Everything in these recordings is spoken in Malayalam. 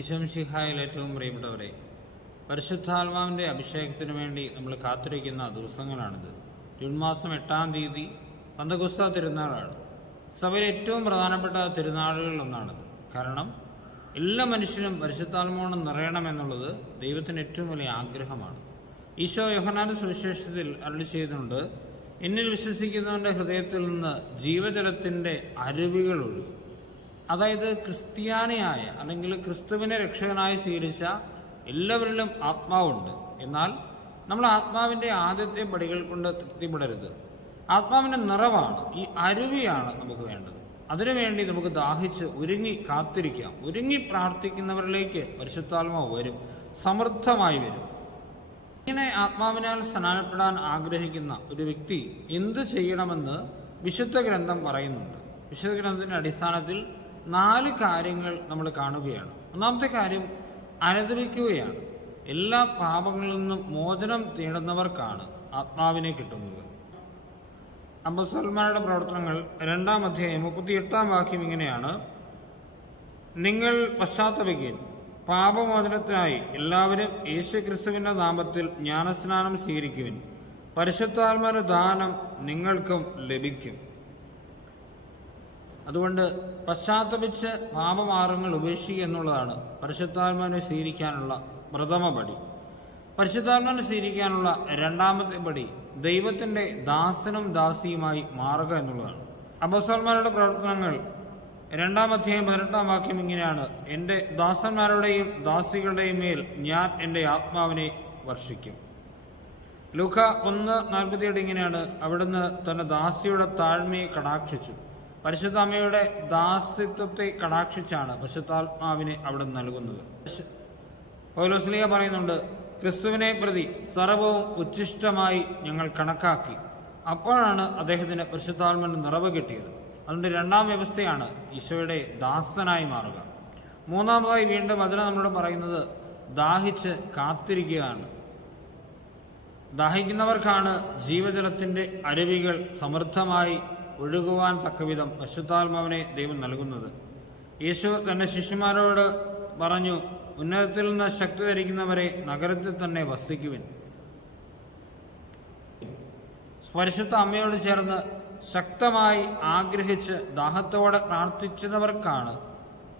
ഈശോം ശിഹായിൽ ഏറ്റവും പ്രിയപ്പെട്ടവരെ പരിശുദ്ധാത്മാവിൻ്റെ അഭിഷേകത്തിന് വേണ്ടി നമ്മൾ കാത്തിരിക്കുന്ന ദിവസങ്ങളാണിത് ജൂൺ മാസം എട്ടാം തീയതി പന്തകുസ്ത തിരുനാളാണ് സഭയിലെ ഏറ്റവും പ്രധാനപ്പെട്ട തിരുനാളുകളിലൊന്നാണിത് കാരണം എല്ലാ മനുഷ്യനും പരിശുദ്ധാത്മാവണം നിറയണമെന്നുള്ളത് ദൈവത്തിന് ഏറ്റവും വലിയ ആഗ്രഹമാണ് ഈശോ യോഹനാന സുവിശേഷത്തിൽ അരളി ചെയ്തിട്ടുണ്ട് എന്നിൽ വിശ്വസിക്കുന്നവൻ്റെ ഹൃദയത്തിൽ നിന്ന് ജീവജലത്തിൻ്റെ അരുവികളൊഴുകും അതായത് ക്രിസ്ത്യാനിയായ അല്ലെങ്കിൽ ക്രിസ്തുവിനെ രക്ഷകനായി സ്വീകരിച്ച എല്ലാവരിലും ആത്മാവുണ്ട് എന്നാൽ നമ്മൾ ആത്മാവിൻ്റെ ആദ്യത്തെ പടികൾ കൊണ്ട് തൃപ്തിപ്പെടരുത് ആത്മാവിൻ്റെ നിറവാണ് ഈ അരുവിയാണ് നമുക്ക് വേണ്ടത് അതിനുവേണ്ടി നമുക്ക് ദാഹിച്ച് ഒരുങ്ങി കാത്തിരിക്കാം ഒരുങ്ങി പ്രാർത്ഥിക്കുന്നവരിലേക്ക് പരിശുദ്ധാത്മ വരും സമൃദ്ധമായി വരും ഇങ്ങനെ ആത്മാവിനാൽ സ്നാനപ്പെടാൻ ആഗ്രഹിക്കുന്ന ഒരു വ്യക്തി എന്ത് ചെയ്യണമെന്ന് വിശുദ്ധ ഗ്രന്ഥം പറയുന്നുണ്ട് വിശുദ്ധ ഗ്രന്ഥത്തിന്റെ അടിസ്ഥാനത്തിൽ നാല് കാര്യങ്ങൾ നമ്മൾ കാണുകയാണ് ഒന്നാമത്തെ കാര്യം അനുദരിക്കുകയാണ് എല്ലാ പാപങ്ങളിൽ നിന്നും മോചനം തേടുന്നവർക്കാണ് ആത്മാവിനെ കിട്ടുന്നത് അബ്ബസൽമാരുടെ പ്രവർത്തനങ്ങൾ രണ്ടാം അധ്യായം മുപ്പത്തി എട്ടാം വാക്യം ഇങ്ങനെയാണ് നിങ്ങൾ പശ്ചാത്തപിക്കുകയും പാപമോചനത്തിനായി എല്ലാവരും യേശു ക്രിസ്തുവിൻ്റെ നാമത്തിൽ ജ്ഞാനസ്നാനം സ്വീകരിക്കുവിൻ പരിശുദ്ധാത്മാരുടെ ദാനം നിങ്ങൾക്കും ലഭിക്കും അതുകൊണ്ട് പശ്ചാത്തപിച്ച് പാപമാർഗങ്ങൾ ഉപേക്ഷിക്കുക എന്നുള്ളതാണ് പരിശുദ്ധാത്മാവിനെ സ്വീകരിക്കാനുള്ള പ്രഥമ പടി പരിശുദ്ധാത്മാവിനെ സ്വീകരിക്കാനുള്ള രണ്ടാമത്തെ പടി ദൈവത്തിൻ്റെ ദാസനും ദാസിയുമായി മാറുക എന്നുള്ളതാണ് അബസന്മാരുടെ പ്രവർത്തനങ്ങൾ രണ്ടാം അധ്യായം പതിനെട്ടാം വാക്യം ഇങ്ങനെയാണ് എൻ്റെ ദാസന്മാരുടെയും ദാസികളുടെയും മേൽ ഞാൻ എൻ്റെ ആത്മാവിനെ വർഷിക്കും ലുഖ ഒന്ന് നാൽപ്പത്തിയേഴ് ഇങ്ങനെയാണ് അവിടുന്ന് തൻ്റെ ദാസിയുടെ താഴ്മയെ കടാക്ഷിച്ചു പരിശുദ്ധ അമ്മയുടെ ദാസിത്വത്തെ കടാക്ഷിച്ചാണ് പരിശുദ്ധാത്മാവിനെ അവിടെ നൽകുന്നത് പൗലോസ്ലിയ പറയുന്നുണ്ട് ക്രിസ്തുവിനെ പ്രതി സർവവും ഉച്ഛിഷ്ടമായി ഞങ്ങൾ കണക്കാക്കി അപ്പോഴാണ് അദ്ദേഹത്തിന് പരിശുദ്ധാത്മന്റെ നിറവ് കിട്ടിയത് അതുകൊണ്ട് രണ്ടാം വ്യവസ്ഥയാണ് ഈശോയുടെ ദാസനായി മാറുക മൂന്നാമതായി വീണ്ടും അതിന് നമ്മളോട് പറയുന്നത് ദാഹിച്ച് കാത്തിരിക്കുകയാണ് ദാഹിക്കുന്നവർക്കാണ് ജീവജലത്തിന്റെ അരുവികൾ സമൃദ്ധമായി ഒഴുകുവാൻ തക്കവിധം പശുത്താത്മാവിനെ ദൈവം നൽകുന്നത് യേശു തന്റെ ശിഷ്യന്മാരോട് പറഞ്ഞു ഉന്നതത്തിൽ നിന്ന് ശക്തി ധരിക്കുന്നവരെ നഗരത്തിൽ തന്നെ വസിക്കുവിൻ സ്പരിശുദ്ധ അമ്മയോട് ചേർന്ന് ശക്തമായി ആഗ്രഹിച്ച് ദാഹത്തോടെ പ്രാർത്ഥിച്ചവർക്കാണ്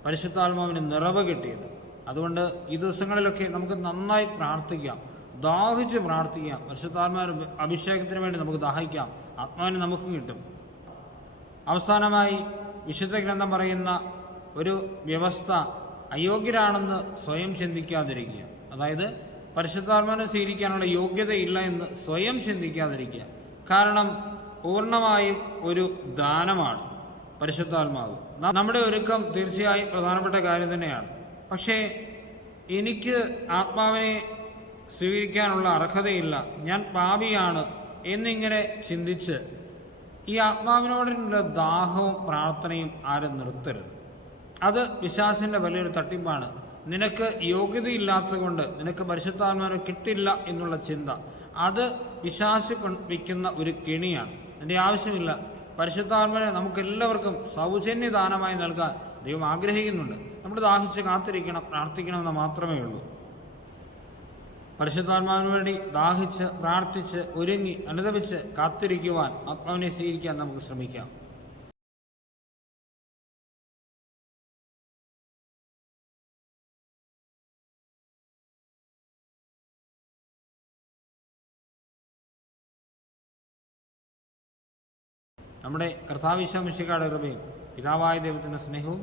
പരിശുദ്ധാത്മാവിന് നിറവ് കിട്ടിയത് അതുകൊണ്ട് ഈ ദിവസങ്ങളിലൊക്കെ നമുക്ക് നന്നായി പ്രാർത്ഥിക്കാം ദാഹിച്ച് പ്രാർത്ഥിക്കാം പരിശുദ്ധാത്മാവിന് അഭിഷേകത്തിന് വേണ്ടി നമുക്ക് ദാഹിക്കാം ആത്മാവിന് നമുക്കും കിട്ടും അവസാനമായി വിശുദ്ധ ഗ്രന്ഥം പറയുന്ന ഒരു വ്യവസ്ഥ അയോഗ്യരാണെന്ന് സ്വയം ചിന്തിക്കാതിരിക്കുക അതായത് പരിശുദ്ധാത്മാനെ സ്വീകരിക്കാനുള്ള യോഗ്യതയില്ല എന്ന് സ്വയം ചിന്തിക്കാതിരിക്കുക കാരണം പൂർണ്ണമായും ഒരു ദാനമാണ് പരിശുദ്ധാത്മാവ് നമ്മുടെ ഒരുക്കം തീർച്ചയായും പ്രധാനപ്പെട്ട കാര്യം തന്നെയാണ് പക്ഷേ എനിക്ക് ആത്മാവിനെ സ്വീകരിക്കാനുള്ള അർഹതയില്ല ഞാൻ പാപിയാണ് എന്നിങ്ങനെ ചിന്തിച്ച് ഈ ആത്മാവിനോടുള്ള ദാഹവും പ്രാർത്ഥനയും ആരും നിർത്തരുത് അത് വിശ്വാസിന്റെ വലിയൊരു തട്ടിപ്പാണ് നിനക്ക് യോഗ്യതയില്ലാത്തതുകൊണ്ട് നിനക്ക് പരിശുദ്ധാത്മാവിനെ കിട്ടില്ല എന്നുള്ള ചിന്ത അത് വിശ്വാസി വിൽക്കുന്ന ഒരു കെണിയാണ് അതിൻ്റെ ആവശ്യമില്ല പരിശുദ്ധാത്മാവിനെ നമുക്കെല്ലാവർക്കും സൗജന്യ ദാനമായി നൽകാൻ ദൈവം ആഗ്രഹിക്കുന്നുണ്ട് നമ്മൾ ദാഹിച്ച് കാത്തിരിക്കണം പ്രാർത്ഥിക്കണമെന്ന് മാത്രമേ ഉള്ളൂ വേണ്ടി ദാഹിച്ച് പ്രാർത്ഥിച്ച് ഒരുങ്ങി അനുദപിച്ച് കാത്തിരിക്കുവാൻ ആത്മാവിനെ സ്വീകരിക്കാൻ നമുക്ക് ശ്രമിക്കാം നമ്മുടെ കർത്താവിശ്വമിഷിക്കാട് കൃപയും പിതാവായ ദൈവത്തിൻ്റെ സ്നേഹവും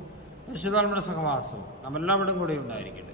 പരിശുദ്ധാത്മയുടെ സഹവാസവും നമ്മെല്ലാവരും കൂടെ ഉണ്ടായിരിക്കട്ടെ